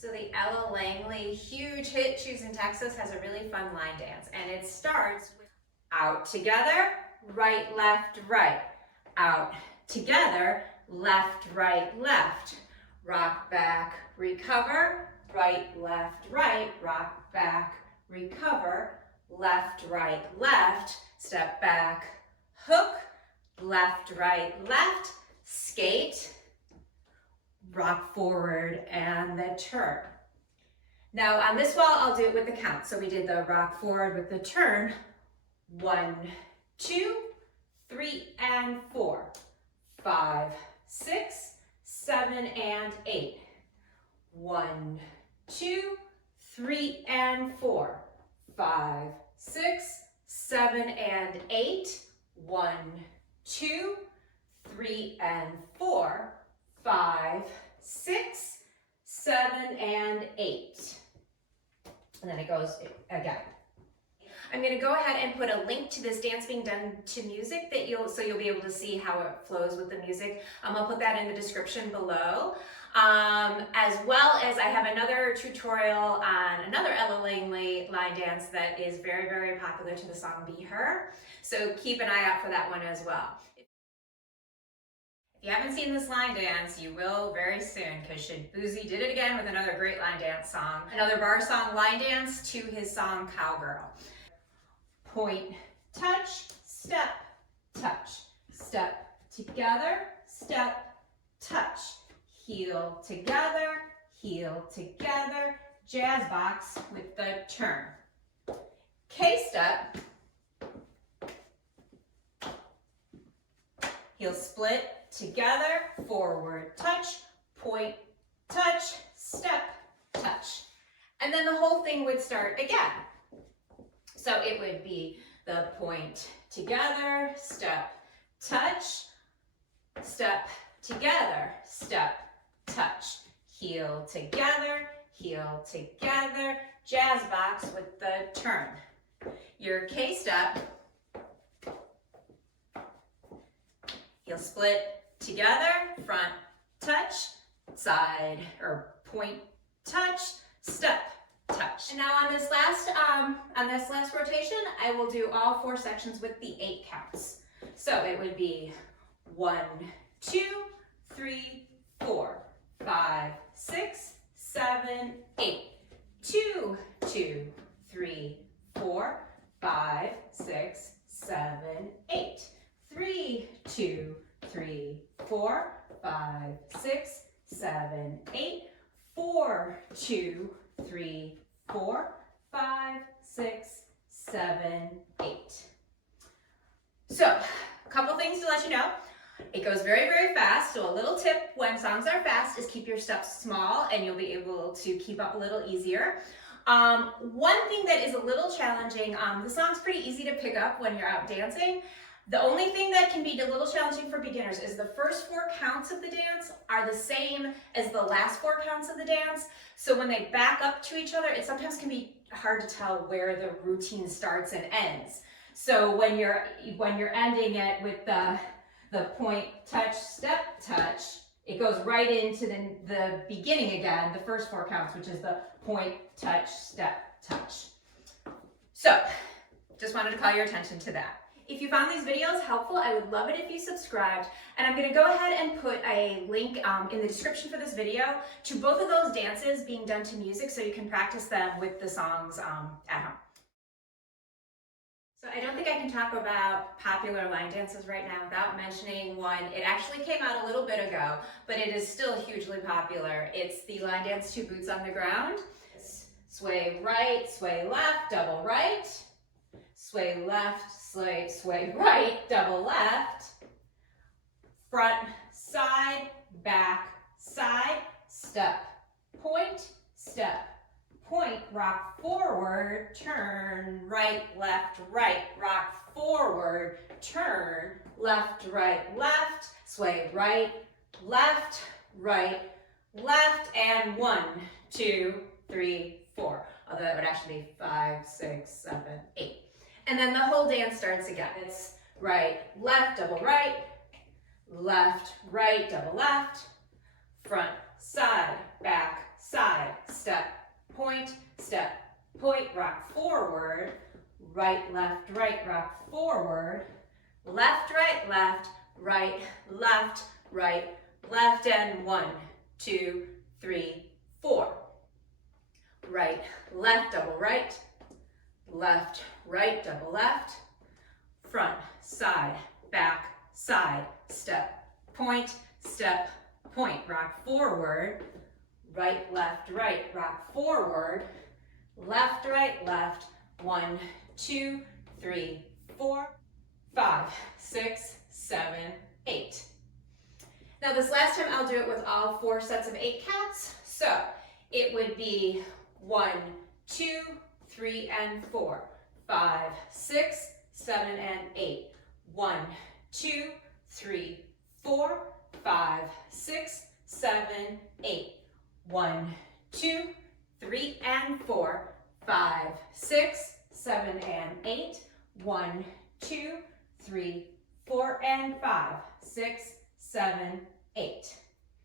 So the Ella Langley huge hit Choosin, Texas has a really fun line dance, and it starts with out together, right, left, right. Out together, left, right, left. Rock back, recover, right, left, right. Rock back, recover, left, right, left. Step back, hook, left, right, left. Skate, rock forward, and the turn. Now on this wall, I'll do it with the count. So we did the rock forward with the turn. 1, 2, 3, and 4. 5, 6, 7, and 8. 1, 2, 3, and 4. 5, 6, 7, and 8. 1, 2, 3, and 4. 5, 6, 7, and 8. And then it goes again. I'm going to go ahead and put a link to this dance being done to music that you'll be able to see how it flows with the music. I'll put that in the description below. As well as I have another tutorial on another Ella Langley line dance that is very, very popular to the song Be Her. So keep an eye out for that one as well. If you haven't seen this line dance, you will very soon, because Boozy did it again with another great line dance song. Another bar song line dance to his song Cowgirl. Point, touch, step, touch. Step together, step, touch. Heel together, jazz box with the turn. K-step, heel split, together, forward, touch, point, touch, step, touch. And then the whole thing would start again. So it would be the point, together, step, touch, step, together, step, touch. Heel together, jazz box with the turn. Your K-step, heel split, together, front, touch, side, or point, touch, step, touch. And now on this last rotation, I will do all 4 sections with the 8 counts. So it would be 1, 2, 3, 4, 5, 6, 7, 8. 2, 2, 3, 4, 5, 6, 7, 8. 3, 2, 3, 4, 5, 6, 7, 8. 4, 2, 3, 4, 5, 6, 7, 8. So, a couple things to let you know. It goes very, very fast, so a little tip when songs are fast is keep your steps small and you'll be able to keep up a little easier. One thing that is a little challenging, the song's pretty easy to pick up when you're out dancing. The only thing that can be a little challenging for beginners is the first 4 counts of the dance are the same as the last 4 counts of the dance. So when they back up to each other, it sometimes can be hard to tell where the routine starts and ends. So when you're ending it with the point, touch, step, touch, it goes right into the beginning again, the first 4 counts, which is the point, touch, step, touch. So just wanted to call your attention to that. If you found these videos helpful, I would love it if you subscribed. And I'm going to go ahead and put a link in the description for this video to both of those dances being done to music so you can practice them with the songs at home. So I don't think I can talk about popular line dances right now without mentioning one. It actually came out a little bit ago, but it is still hugely popular. It's the line dance to Boots on the Ground. It's sway right, sway left, double right. Sway left, sway right, double left. Front, side, back, side, step, point, rock forward, turn, right, left, rock forward, turn, left, left, sway right, left, and 1, 2, 3, 4. Although that would actually be 5, 6, 7, 8. And then the whole dance starts again. It's right, double right, left, double left, front, side, back, side, step, point, rock forward, right, left, forward, left, right, left, and 1, 2, 3, 4. Right, left, double right, left, right, double left, front, side, back, side, step, point, rock forward, right, rock forward, left, 1, 2, 3, 4, 5, 6, 7, 8. Now this last time I'll do it with all 4 sets of 8 counts. So it would be 1, 2, 3, and 4, 5, 6, 7, and 8. 1, 2, 3, 4, 5, 6, 7, 8. 1, 2, 3, and 4, 5, 6, 7, and 8. 1, 2, 3, 4, and 5, 6, 7, 8.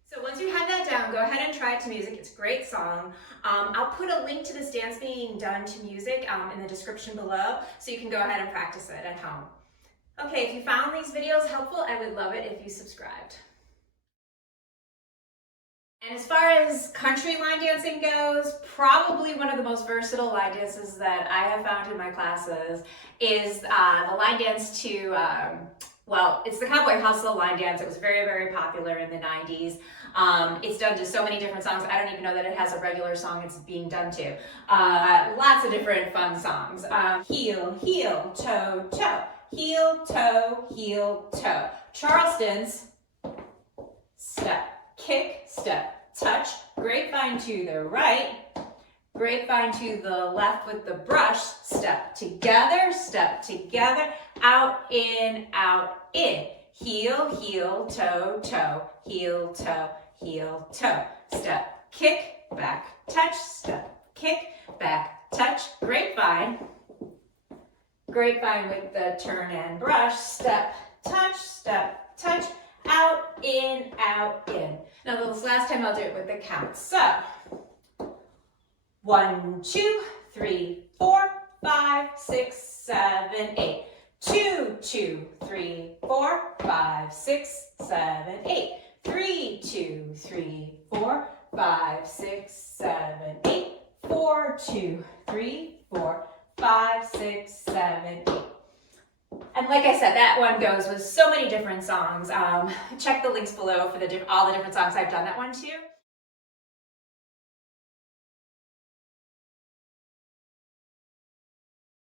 So once you have that down, go ahead and try it to music. It's a great song. I'll put a link to this dance being done to music in the description below, so you can go ahead and practice it at home. Okay, if you found these videos helpful, I would love it if you subscribed. And as far as country line dancing goes, probably one of the most versatile line dances that I have found in my classes is the line dance to, well, it's the Cowboy Hustle line dance. It was very, very popular in the 90s. It's done to so many different songs. I don't even know that it has a regular song it's being done to. Lots of different fun songs. Heel, heel, toe, toe. Heel, toe, heel, toe. Charleston's step, kick, step, touch, grapevine to the right, grapevine to the left with the brush, step together, out, in, heel, heel, toe, toe, heel, toe, step, kick, back, touch, step, kick, back, touch, grapevine with the turn and brush, step, touch, out, in. Now this last time I'll do it with the count. So 1, 2, 3, 4, 5, 6, 7, 8. 2, 2, 3, 4, 5, 6, 7, 8. 3, 2, 3, 4, 5, 6, 7, 8. 4, 2, 3, 4, 5, 6, 7, 8. And like I said, that one goes with so many different songs. Check the links below for all the different songs I've done that one to.